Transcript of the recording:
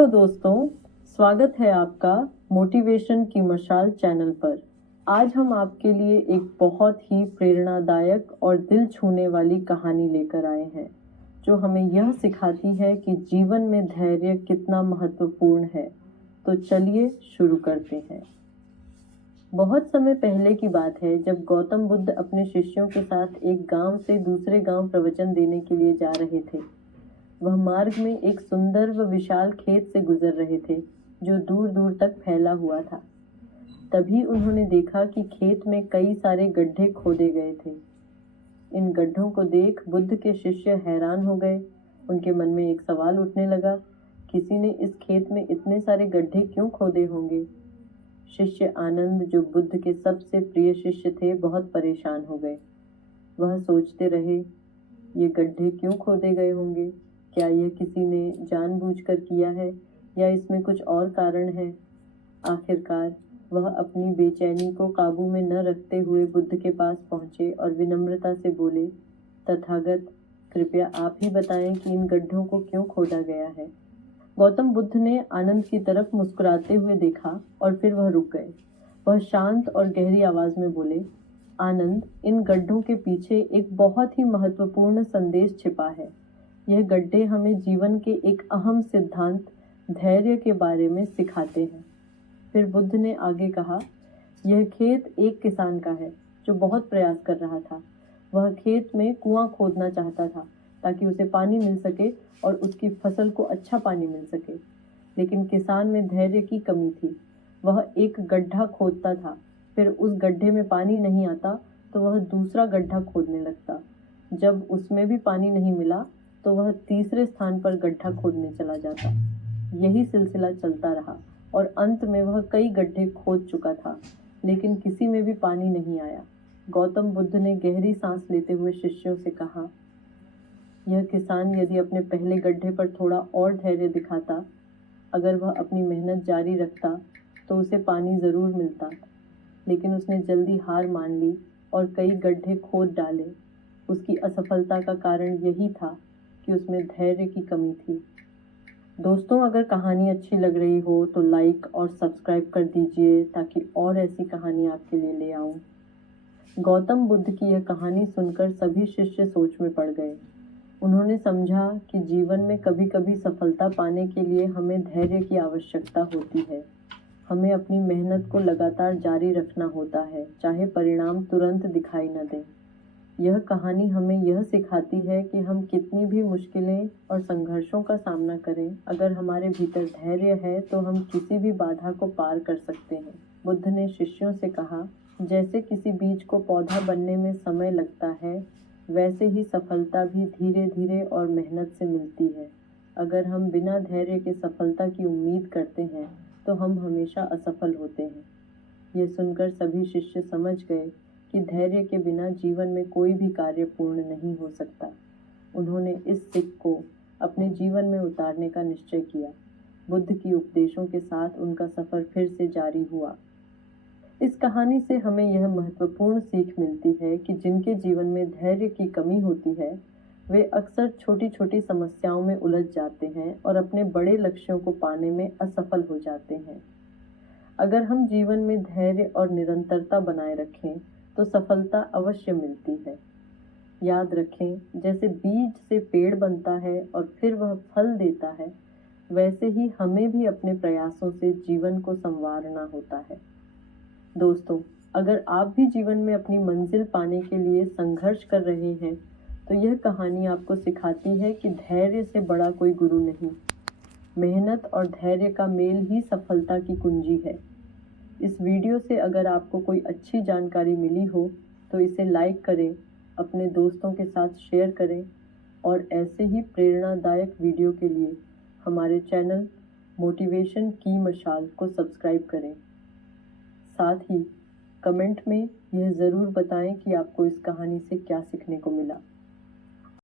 Hello दोस्तों, स्वागत है आपका मोटिवेशन की मशाल चैनल पर। आज हम आपके लिए एक बहुत ही प्रेरणादायक और दिल छूने वाली कहानी लेकर आए हैं, जो हमें यह सिखाती है कि जीवन में धैर्य कितना महत्वपूर्ण है। तो चलिए शुरू करते हैं। बहुत समय पहले की बात है, जब गौतम बुद्ध अपने शिष्यों के साथ एक गांव से दूसरे गांव प्रवचन देने के लिए जा रहे थे। वह मार्ग में एक सुंदर व विशाल खेत से गुजर रहे थे, जो दूर दूर तक फैला हुआ था। तभी उन्होंने देखा कि खेत में कई सारे गड्ढे खोदे गए थे। इन गड्ढों को देख बुद्ध के शिष्य हैरान हो गए। उनके मन में एक सवाल उठने लगा, किसी ने इस खेत में इतने सारे गड्ढे क्यों खोदे होंगे। शिष्य आनंद, जो बुद्ध के सबसे प्रिय शिष्य थे, बहुत परेशान हो गए। वह सोचते रहे, ये गड्ढे क्यों खोदे गए होंगे? क्या यह किसी ने जानबूझकर किया है या इसमें कुछ और कारण है? आखिरकार वह अपनी बेचैनी को काबू में न रखते हुए बुद्ध के पास पहुंचे और विनम्रता से बोले, तथागत, कृपया आप ही बताएं कि इन गड्ढों को क्यों खोदा गया है। गौतम बुद्ध ने आनंद की तरफ मुस्कुराते हुए देखा और फिर वह रुक गए। वह शांत और गहरी आवाज में बोले, आनंद, इन गड्ढों के पीछे एक बहुत ही महत्वपूर्ण संदेश छिपा है। यह गड्ढे हमें जीवन के एक अहम सिद्धांत धैर्य के बारे में सिखाते हैं। फिर बुद्ध ने आगे कहा, यह खेत एक किसान का है जो बहुत प्रयास कर रहा था। वह खेत में कुआं खोदना चाहता था ताकि उसे पानी मिल सके और उसकी फसल को अच्छा पानी मिल सके। लेकिन किसान में धैर्य की कमी थी। वह एक गड्ढा खोदता था, फिर उस गड्ढे में पानी नहीं आता तो वह दूसरा गड्ढा खोदने लगता। जब उसमें भी पानी नहीं मिला तो वह तीसरे स्थान पर गड्ढा खोदने चला जाता। यही सिलसिला चलता रहा और अंत में वह कई गड्ढे खोद चुका था, लेकिन किसी में भी पानी नहीं आया। गौतम बुद्ध ने गहरी सांस लेते हुए शिष्यों से कहा, यह किसान यदि अपने पहले गड्ढे पर थोड़ा और धैर्य दिखाता, अगर वह अपनी मेहनत जारी रखता तो उसे पानी जरूर मिलता। लेकिन उसने जल्दी हार मान ली और कई गड्ढे खोद डाले। उसकी असफलता का कारण यही था कि उसमें धैर्य की कमी थी। दोस्तों, अगर कहानी अच्छी लग रही हो तो लाइक और सब्सक्राइब कर दीजिए, ताकि और ऐसी कहानी आपके लिए ले आऊं। गौतम बुद्ध की यह कहानी सुनकर सभी शिष्य सोच में पड़ गए। उन्होंने समझा कि जीवन में कभी कभी सफलता पाने के लिए हमें धैर्य की आवश्यकता होती है। हमें अपनी मेहनत को लगातार जारी रखना होता है, चाहे परिणाम तुरंत दिखाई न दें। यह कहानी हमें यह सिखाती है कि हम कितनी भी मुश्किलें और संघर्षों का सामना करें, अगर हमारे भीतर धैर्य है तो हम किसी भी बाधा को पार कर सकते हैं। बुद्ध ने शिष्यों से कहा, जैसे किसी बीज को पौधा बनने में समय लगता है, वैसे ही सफलता भी धीरे धीरे और मेहनत से मिलती है। अगर हम बिना धैर्य के सफलता की उम्मीद करते हैं तो हम हमेशा असफल होते हैं। यह सुनकर सभी शिष्य समझ गए कि धैर्य के बिना जीवन में कोई भी कार्य पूर्ण नहीं हो सकता। उन्होंने इस सीख को अपने जीवन में उतारने का निश्चय किया। बुद्ध की उपदेशों के साथ उनका सफर फिर से जारी हुआ। इस कहानी से हमें यह महत्वपूर्ण सीख मिलती है कि जिनके जीवन में धैर्य की कमी होती है, वे अक्सर छोटी छोटी समस्याओं में उलझ जाते हैं और अपने बड़े लक्ष्यों को पाने में असफल हो जाते हैं। अगर हम जीवन में धैर्य और निरंतरता बनाए रखें तो सफलता अवश्य मिलती है। याद रखें, जैसे बीज से पेड़ बनता है और फिर वह फल देता है, वैसे ही हमें भी अपने प्रयासों से जीवन को संवारना होता है। दोस्तों, अगर आप भी जीवन में अपनी मंजिल पाने के लिए संघर्ष कर रहे हैं तो यह कहानी आपको सिखाती है कि धैर्य से बड़ा कोई गुरु नहीं। मेहनत और धैर्य का मेल ही सफलता की कुंजी है। इस वीडियो से अगर आपको कोई अच्छी जानकारी मिली हो तो इसे लाइक करें, अपने दोस्तों के साथ शेयर करें और ऐसे ही प्रेरणादायक वीडियो के लिए हमारे चैनल मोटिवेशन की मशाल को सब्सक्राइब करें। साथ ही कमेंट में यह ज़रूर बताएं कि आपको इस कहानी से क्या सीखने को मिला।